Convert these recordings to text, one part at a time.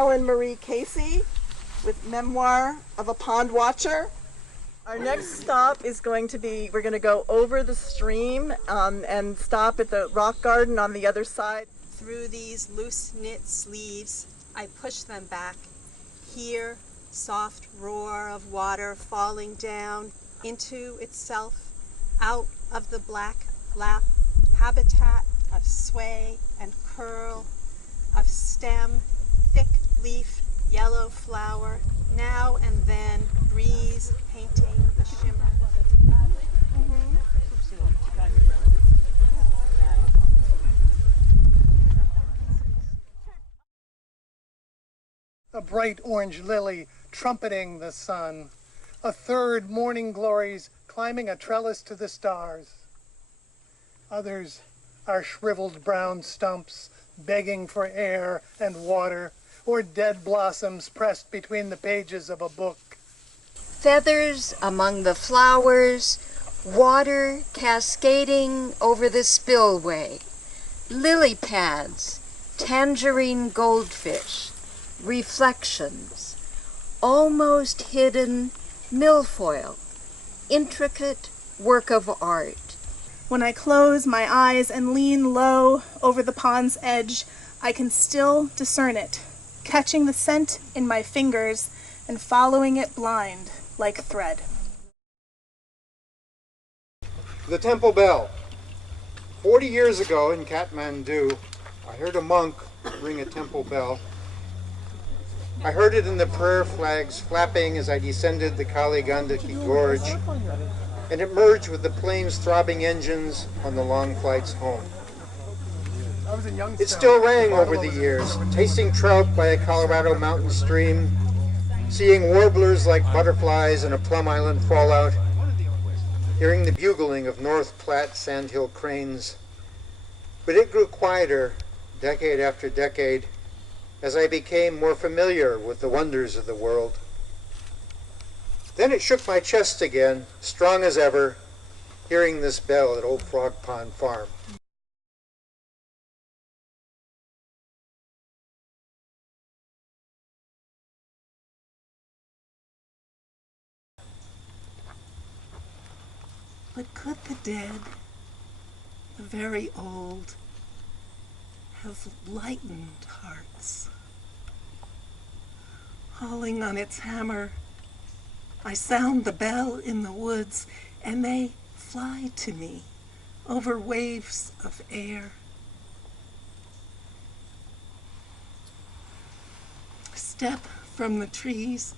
Helen Marie Casey with Memoir of a Pond Watcher. Our next stop is going to be, we're going to go over the stream and stop at the rock garden on the other side. Through these loose knit sleeves, I push them back. Hear soft roar of water falling down into itself, out of the black lap, habitat of sway and curl, of stem, thick leaf, yellow flower, now and then breeze painting the shimmer. A bright orange lily trumpeting the sun, a third morning glories climbing a trellis to the stars. Others are shriveled brown stumps begging for air and water, or dead blossoms pressed between the pages of a book. Feathers among the flowers, water cascading over the spillway, lily pads, tangerine goldfish, reflections, almost hidden milfoil, intricate work of art. When I close my eyes and lean low over the pond's edge, I can still discern it, catching the scent in my fingers and following it blind like thread. The temple bell. 40 years ago in Kathmandu, I heard a monk ring a temple bell. I heard it in the prayer flags flapping as I descended the Kali Gandaki Gorge, and it merged with the plane's throbbing engines on the long flights home. It still rang over the years, tasting trout by a Colorado mountain stream, seeing warblers like butterflies in a Plum Island fallout, hearing the bugling of North Platte sandhill cranes. But it grew quieter decade after decade as I became more familiar with the wonders of the world. Then it shook my chest again, strong as ever, hearing this bell at Old Frog Pond Farm. But could the dead, the very old, have lightened hearts? Hauling on its hammer, I sound the bell in the woods, and they fly to me over waves of air. Step from the trees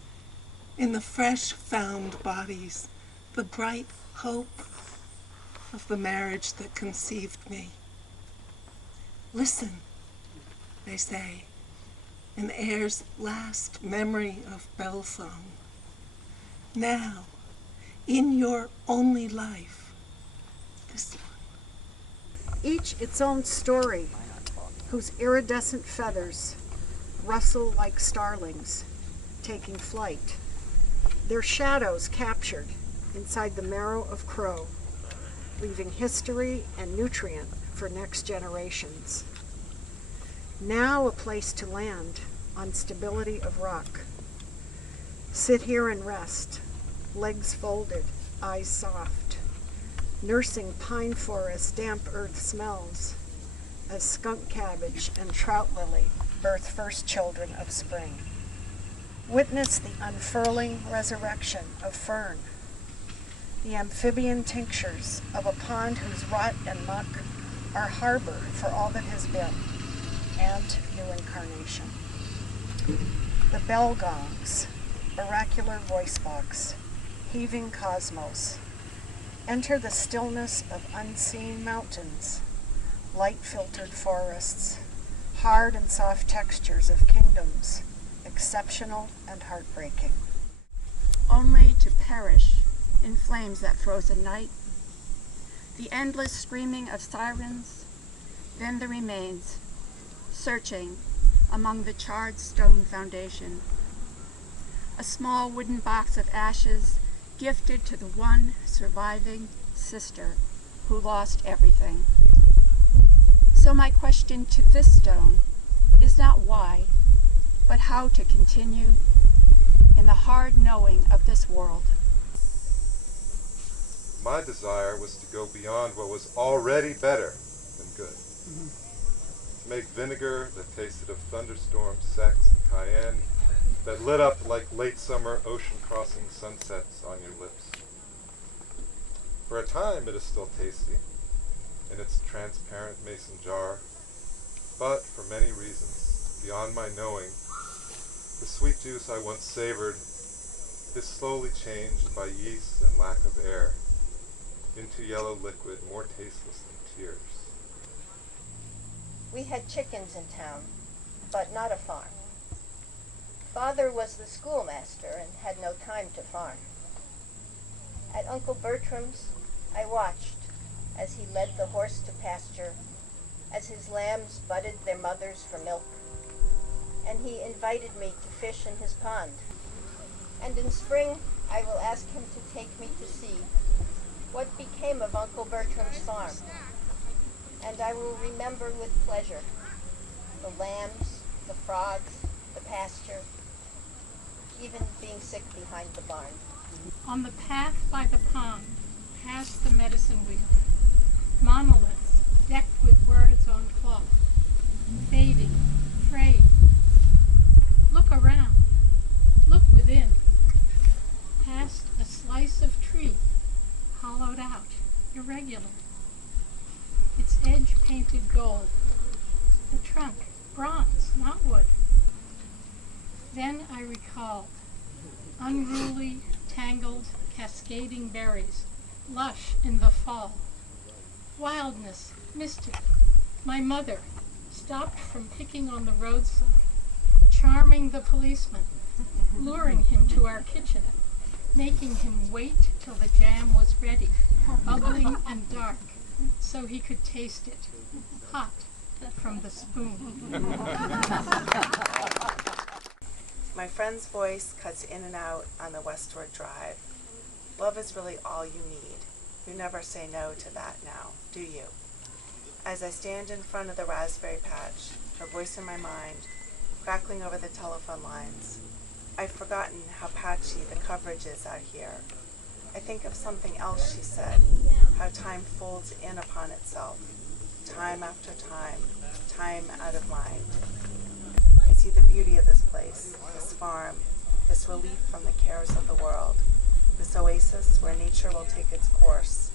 in the fresh found bodies, the bright hope of the marriage that conceived me. Listen, they say, in air's last memory of bell song. Now, in your only life, this one. Each its own story, whose iridescent feathers rustle like starlings taking flight, their shadows captured inside the marrow of crow, leaving history and nutrient for next generations. Now a place to land on stability of rock. Sit here and rest, legs folded, eyes soft, nursing pine forest damp earth smells, as skunk cabbage and trout lily birth first children of spring. Witness the unfurling resurrection of fern, the amphibian tinctures of a pond whose rot and muck are harbor for all that has been, and new incarnation. The bell gongs, oracular voice box, heaving cosmos, enter the stillness of unseen mountains, light-filtered forests, hard and soft textures of kingdoms, exceptional and heartbreaking. Only to perish in flames that frozen night, the endless screaming of sirens, then the remains, searching among the charred stone foundation. A small wooden box of ashes gifted to the one surviving sister who lost everything. So my question to this stone is not why, but how to continue in the hard knowing of this world. My desire was to go beyond what was already better than good. To make vinegar that tasted of thunderstorm, sex, and cayenne, that lit up like late summer ocean-crossing sunsets on your lips. For a time it is still tasty, in its transparent mason jar, but for many reasons, beyond my knowing, the sweet juice I once savored is slowly changed by yeast and lack of air into yellow liquid more tasteless than tears. We had chickens in town, but not a farm. Father was the schoolmaster and had no time to farm. At Uncle Bertram's, I watched as he led the horse to pasture, as his lambs butted their mothers for milk, and he invited me to fish in his pond. And in spring, I will ask him to take me to see what became of Uncle Bertram's farm. And I will remember with pleasure the lambs, the frogs, the pasture, even being sick behind the barn. On the path by the pond, past the medicine wheel, monoliths decked with words on cloth, fading, fraying. Look around, look within, past a slice of tree, hollowed out, irregular, its edge painted gold, the trunk bronze, not wood. Then I recalled unruly, tangled, cascading berries, lush in the fall. Wildness, mystic. My mother, stopped from picking on the roadside, charming the policeman, luring him to our kitchen, making him wait till the jam was ready, bubbling and dark, so he could taste it, hot from the spoon. My friend's voice cuts in and out on the westward drive. Love is really all you need. You never say no to that now, do you? As I stand in front of the raspberry patch, her voice in my mind, crackling over the telephone lines. I've forgotten how patchy the coverage is out here. I think of something else she said, how time folds in upon itself, time after time, time out of mind. I see the beauty of this place, this farm, this relief from the cares of the world, this oasis where nature will take its course,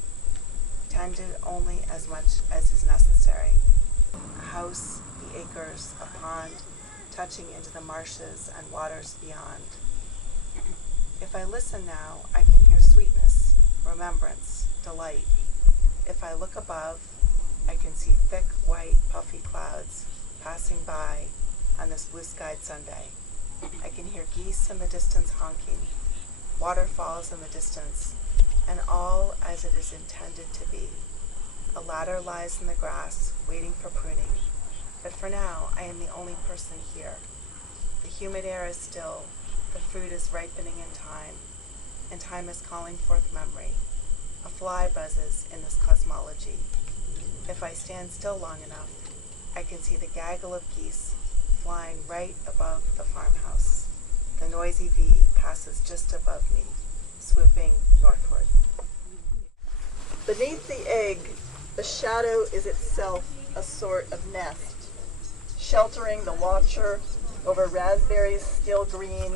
tended only as much as is necessary. A house, the acres, a pond, touching into the marshes and waters beyond. If I listen now, I can hear sweetness, remembrance, delight. If I look above, I can see thick, white, puffy clouds passing by on this blue-skied Sunday. I can hear geese in the distance honking, waterfalls in the distance, and all as it is intended to be. A ladder lies in the grass, waiting for pruning, but for now, I am the only person here. The humid air is still, the fruit is ripening in time, and time is calling forth memory. A fly buzzes in this cosmology. If I stand still long enough, I can see the gaggle of geese flying right above the farmhouse. The noisy V passes just above me, swooping northward. Beneath the egg, the shadow is itself a sort of nest, sheltering the watcher over raspberries still green,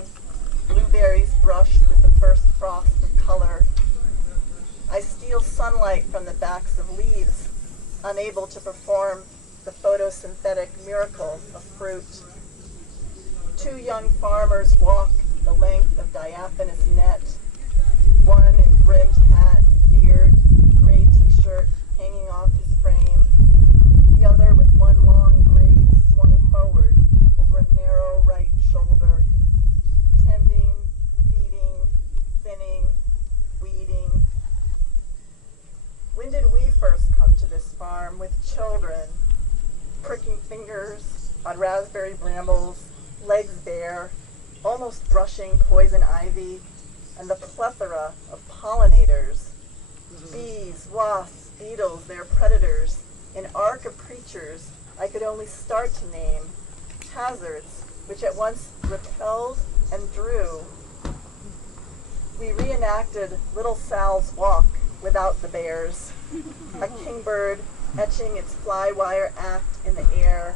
blueberries brushed with the first frost of color. I steal sunlight from the backs of leaves, unable to perform the photosynthetic miracle of fruit. Two young farmers walk the length of diaphanous net, one in brimmed hat, beard, gray t-shirt hanging off his frame, the other with one long braid swung forward over a narrow right shoulder, tending, feeding, thinning, weeding. When did we first come to this farm with children, pricking fingers on raspberry brambles, legs bare, almost brushing poison ivy, and the plethora of pollinators, bees, wasps, beetles, their predators, an arc of creatures I could only start to name, hazards which at once repelled and drew. We reenacted Little Sal's walk without the bears, a kingbird etching its fly-wire act in the air,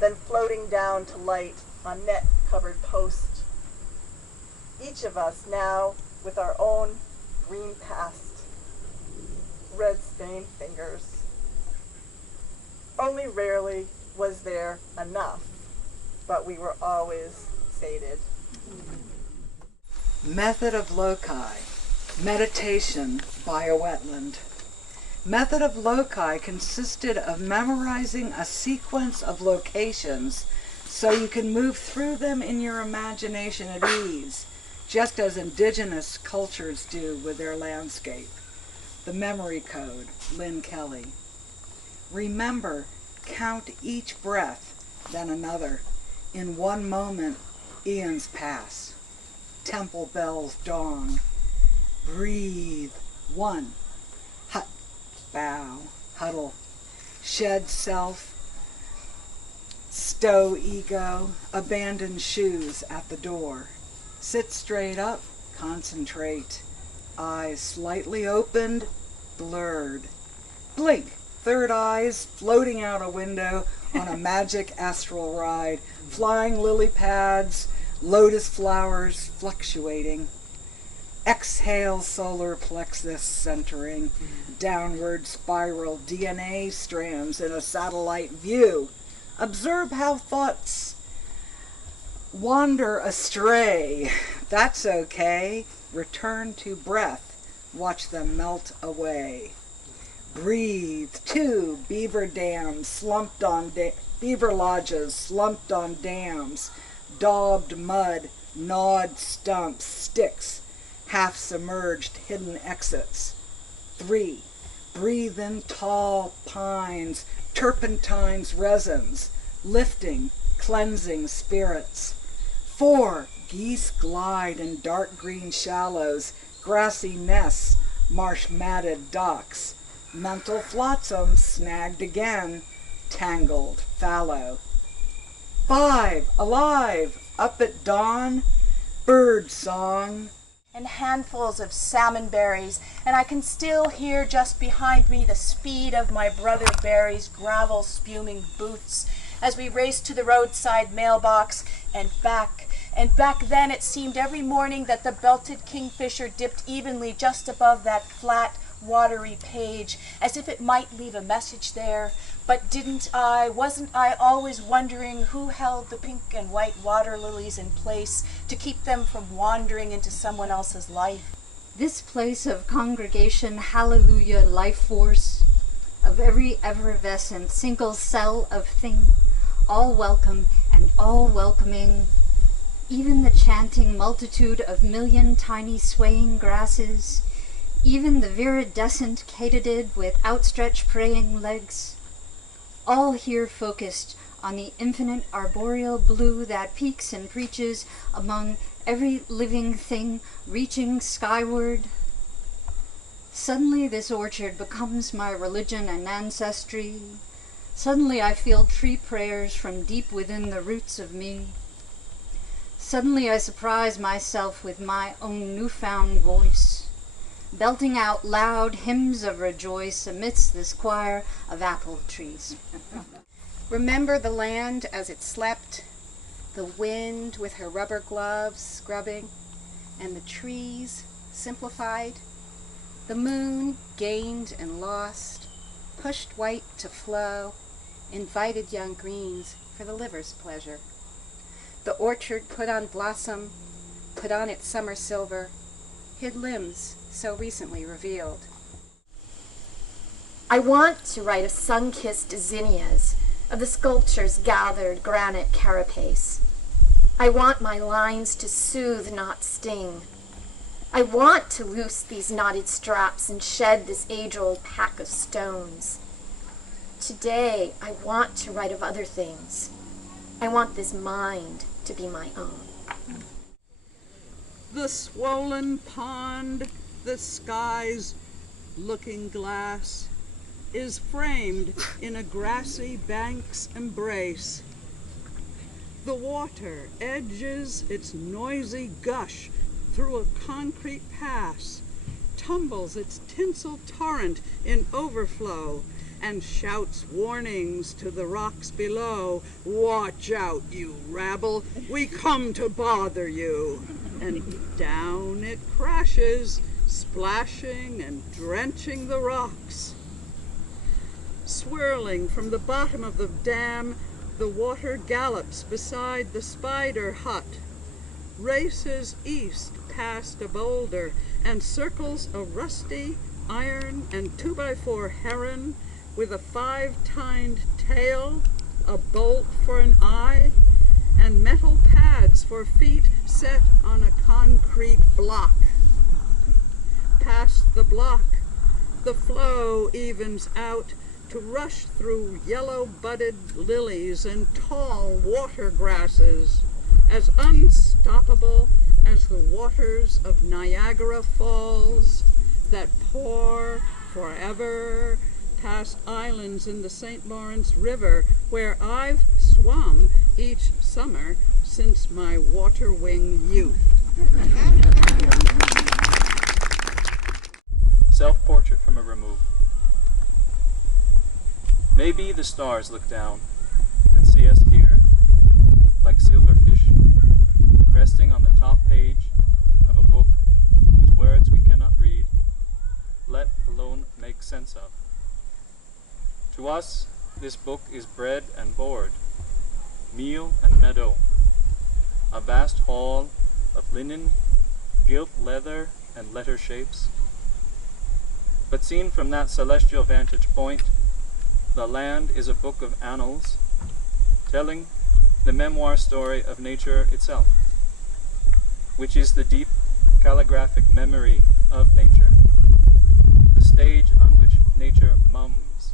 then floating down to light on net-covered post. Each of us now with our own green past, red-stained fingers. Only rarely was there enough, but we were always sated. Method of loci, meditation by a wetland. Method of loci consisted of memorizing a sequence of locations so you can move through them in your imagination at ease, just as indigenous cultures do with their landscape. The memory code, Lynn Kelly. Remember, count each breath, then another. In one moment, eons pass. Temple bells dong. Breathe. One. Hut. Bow. Huddle. Shed self. Stow ego. Abandon shoes at the door. Sit straight up. Concentrate. Eyes slightly opened. Blurred. Blink. Third eyes floating out a window on a magic astral ride. Flying lily pads. Lotus flowers fluctuating. Exhale, solar plexus centering. Downward spiral DNA strands in a satellite view. Observe how thoughts wander astray. That's okay. Return to breath. Watch them melt away. Breathe. 2 beaver dams slumped on beaver lodges slumped on dams. Daubed mud, gnawed stumps, sticks, half-submerged hidden exits. 3, breathe in tall pines, turpentines, resins, lifting, cleansing spirits. 4, geese glide in dark green shallows, grassy nests, marsh-matted docks. Mental flotsam snagged again, tangled, fallow. 5, alive, up at dawn, bird song. And handfuls of salmon berries, and I can still hear just behind me the speed of my brother Barry's gravel-spuming boots as we raced to the roadside mailbox and back. And back then it seemed every morning that the belted kingfisher dipped evenly just above that flat, watery page, as if it might leave a message there. But wasn't I always wondering who held the pink and white water lilies in place to keep them from wandering into someone else's life? This place of congregation, hallelujah, life force, of every effervescent single cell of thing, all welcome and all welcoming, even the chanting multitude of million tiny swaying grasses, even the viridescent katydid with outstretched praying legs, all here focused on the infinite arboreal blue that peaks and preaches among every living thing reaching skyward. Suddenly this orchard becomes my religion and ancestry. Suddenly I feel tree prayers from deep within the roots of me. Suddenly I surprise myself with my own newfound voice, belting out loud hymns of rejoice amidst this choir of apple trees. Remember the land as it slept, the wind with her rubber gloves scrubbing, and the trees simplified, the moon gained and lost, pushed white to flow, invited young greens for the liver's pleasure. The orchard put on blossom, put on its summer silver, hid limbs so recently revealed. I want to write of sun-kissed zinnias, of the sculpture's gathered granite carapace. I want my lines to soothe, not sting. I want to loose these knotted straps and shed this age-old pack of stones. Today, I want to write of other things. I want this mind to be my own. The swollen pond, the sky's looking glass, is framed in a grassy bank's embrace. The water edges its noisy gush through a concrete pass, tumbles its tinsel torrent in overflow, and shouts warnings to the rocks below. Watch out, you rabble, we come to bother you. And down it crashes, splashing and drenching the rocks. Swirling from the bottom of the dam, the water gallops beside the spider hut, races east past a boulder, and circles a rusty iron and 2x4 heron with a 5-tined tail, a bolt for an eye, and metal pads for feet set on a concrete block. Past the block, the flow evens out to rush through yellow-budded lilies and tall water grasses, as unstoppable as the waters of Niagara Falls that pour forever past islands in the St. Lawrence River, where I've swum each summer since my water-wing youth. Self-portrait from a remove. Maybe the stars look down and see us here, like silverfish, resting on the top page of a book whose words we cannot read, let alone make sense of. To us, this book is bread and board, meal and meadow, a vast hall of linen, gilt leather, and letter shapes. But seen from that celestial vantage point, the land is a book of annals, telling the memoir story of nature itself, which is the deep calligraphic memory of nature, the stage on which nature mums,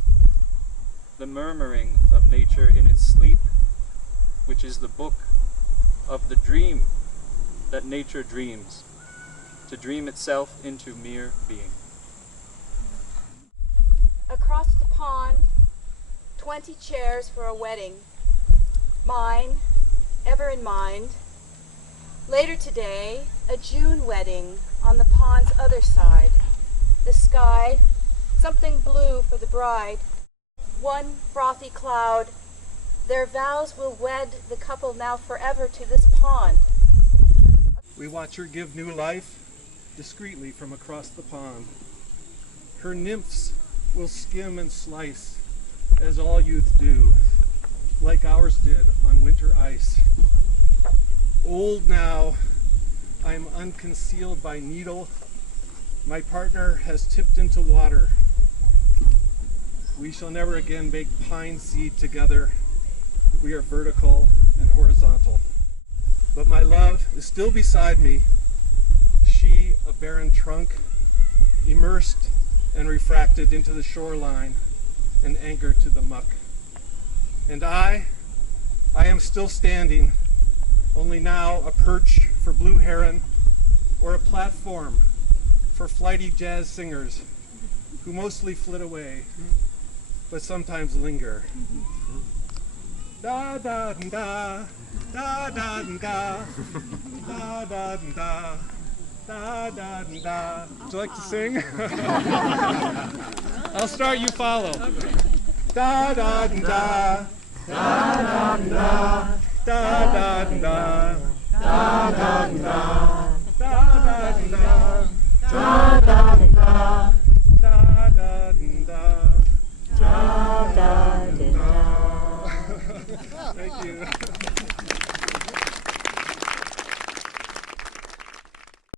the murmuring of nature in its sleep, which is the book of the dream that nature dreams, to dream itself into mere being. Across the pond, 20 chairs for a wedding. Mine, ever in mind. Later today, a June wedding on the pond's other side. The sky, something blue for the bride. One frothy cloud. Their vows will wed the couple now forever to this pond. We watch her give new life discreetly from across the pond. Her nymphs will skim and slice, as all youth do, like ours did on winter ice. Old now, I am unconcealed by needle. My partner has tipped into water. We shall never again make pine seed together. We are vertical and horizontal. But my love is still beside me. She, a barren trunk, immersed and refracted into the shoreline and anchored to the muck. And I am still standing, only now a perch for blue heron or a platform for flighty jazz singers who mostly flit away, but sometimes linger. Da da da da da da da da da. Da, da, da. Would you like to sing? I'll start, you follow. Da da da da da da da da da da da da da da da da. Thank you.